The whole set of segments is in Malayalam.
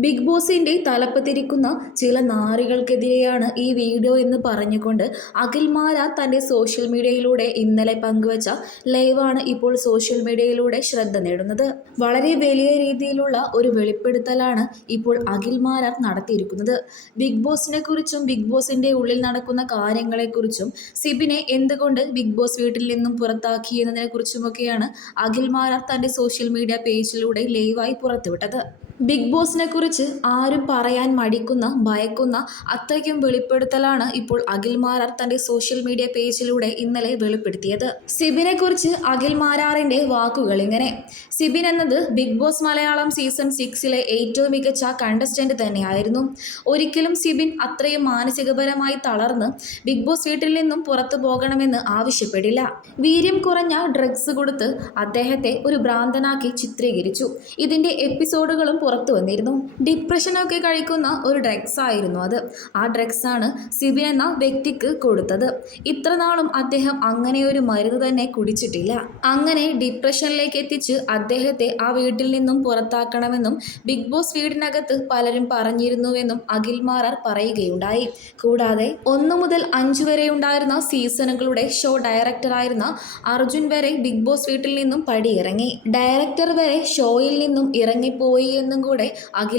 ബിഗ് ബോസിന്റെ തലപ്പത്തിരിക്കുന്ന ചില നാറികൾക്കെതിരെയാണ് ഈ വീഡിയോ എന്ന് പറഞ്ഞുകൊണ്ട് അഖിൽമാര തന്റെ സോഷ്യൽ മീഡിയയിലൂടെ ഇന്നലെ പങ്കുവച്ച ലൈവാണ് ഇപ്പോൾ സോഷ്യൽ മീഡിയയിലൂടെ ശ്രദ്ധ നേടുന്നത്. വളരെ വലിയ രീതിയിലുള്ള ഒരു വെളിപ്പെടുത്തലാണ് ഇപ്പോൾ അഖിൽമാരാർ നടത്തിയിരിക്കുന്നത്. ബിഗ് ബോസിനെ കുറിച്ചും ബിഗ് ബോസിന്റെ ഉള്ളിൽ നടക്കുന്ന കാര്യങ്ങളെക്കുറിച്ചും സിബിനെ എന്തുകൊണ്ട് ബിഗ് ബോസ് വീട്ടിൽ നിന്നും പുറത്താക്കി എന്നതിനെ കുറിച്ചുമൊക്കെയാണ് അഖിൽമാരാർ തന്റെ സോഷ്യൽ മീഡിയ പേജിലൂടെ ലൈവായി പുറത്തുവിട്ടത്. ബിഗ് ബോസിനെ കുറിച്ച് ആരും പറയാൻ മടിക്കുന്ന ഭയക്കുന്ന അത്രയ്ക്കും വെളിപ്പെടുത്തലാണ് ഇപ്പോൾ അഖിൽ മാരാർ തന്റെ സോഷ്യൽ മീഡിയ പേജിലൂടെ ഇന്നലെ വെളിപ്പെടുത്തിയത്. സിബിനെ കുറിച്ച് അഖിൽ മാരാറിന്റെ വാക്കുകൾ ഇങ്ങനെ. സിബിൻ എന്നത് ബിഗ് ബോസ് മലയാളം സീസൺ സിക്സിലെ ഏറ്റവും മികച്ച കണ്ടസ്റ്റന്റ് തന്നെയായിരുന്നു. ഒരിക്കലും സിബിൻ അത്രയും മാനസികപരമായി തളർന്ന് ബിഗ് ബോസ് വീട്ടിൽ നിന്നും പുറത്തു പോകണമെന്ന് ആവശ്യപ്പെടില്ല. വീര്യം കുറഞ്ഞ ഡ്രഗ്സ് കൊടുത്ത് അദ്ദേഹത്തെ ഒരു ഭ്രാന്തനാക്കി ചിത്രീകരിച്ചു. ഇതിന്റെ എപ്പിസോഡുകളും പുറത്തു വന്നിരുന്നു. ഡിപ്രഷനൊക്കെ കഴിക്കുന്ന ഒരു ഡ്രഗ്സ് ആയിരുന്നു അത്. ആ ഡ്രഗ്സാണ് സിബിൻ എന്ന വ്യക്തിക്ക് കൊടുത്തത്. ഇത്ര നാളും അദ്ദേഹം അങ്ങനെ ഒരു മരുന്ന് തന്നെ കുടിച്ചിട്ടില്ല. അങ്ങനെ ഡിപ്രഷനിലേക്ക് എത്തിച്ച് അദ്ദേഹത്തെ ആ വീട്ടിൽ നിന്നും പുറത്താക്കണമെന്നും ബിഗ് ബോസ് വീടിനകത്ത് പലരും പറഞ്ഞിരുന്നുവെന്നും അഖിൽ മാറാർ പറയുകയുണ്ടായി. കൂടാതെ ഒന്നു മുതൽ അഞ്ച് വരെ ഉണ്ടായിരുന്ന സീസണുകളുടെ ഷോ ഡയറക്ടറായിരുന്ന അർജുൻ വരെ ബിഗ് ബോസ് വീട്ടിൽ നിന്നും പടിയിറങ്ങി. ഡയറക്ടർ വരെ ഷോയിൽ നിന്നും ഇറങ്ങിപ്പോയി എന്നും കൂടെ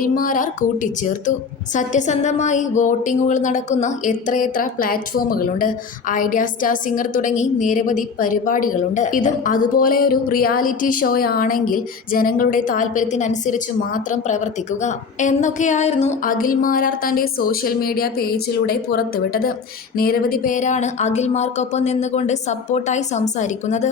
അഖിൽമാരാർ കൂട്ടിച്ചേർത്തു. സത്യസന്ധമായി വോട്ടിങ്ങുകൾ നടക്കുന്ന എത്രയെത്ര പ്ലാറ്റ്ഫോമുകളുണ്ട്. ഐഡിയ സ്റ്റാർ സിംഗർ തുടങ്ങി നിരവധി പരിപാടികളുണ്ട്. ഇതും അതുപോലെ ഒരു റിയാലിറ്റി ഷോ ആണെങ്കിൽ ജനങ്ങളുടെ താല്പര്യത്തിനനുസരിച്ച് മാത്രം പ്രവർത്തിക്കുക. എന്നൊക്കെയായിരുന്നു അഖിൽമാരാർ തന്റെ സോഷ്യൽ മീഡിയ പേജിലൂടെ പുറത്തുവിട്ടത്. നിരവധി പേരാണ് അഖിൽമാർക്കൊപ്പം നിന്നുകൊണ്ട് സപ്പോർട്ടായി സംസാരിക്കുന്നത്.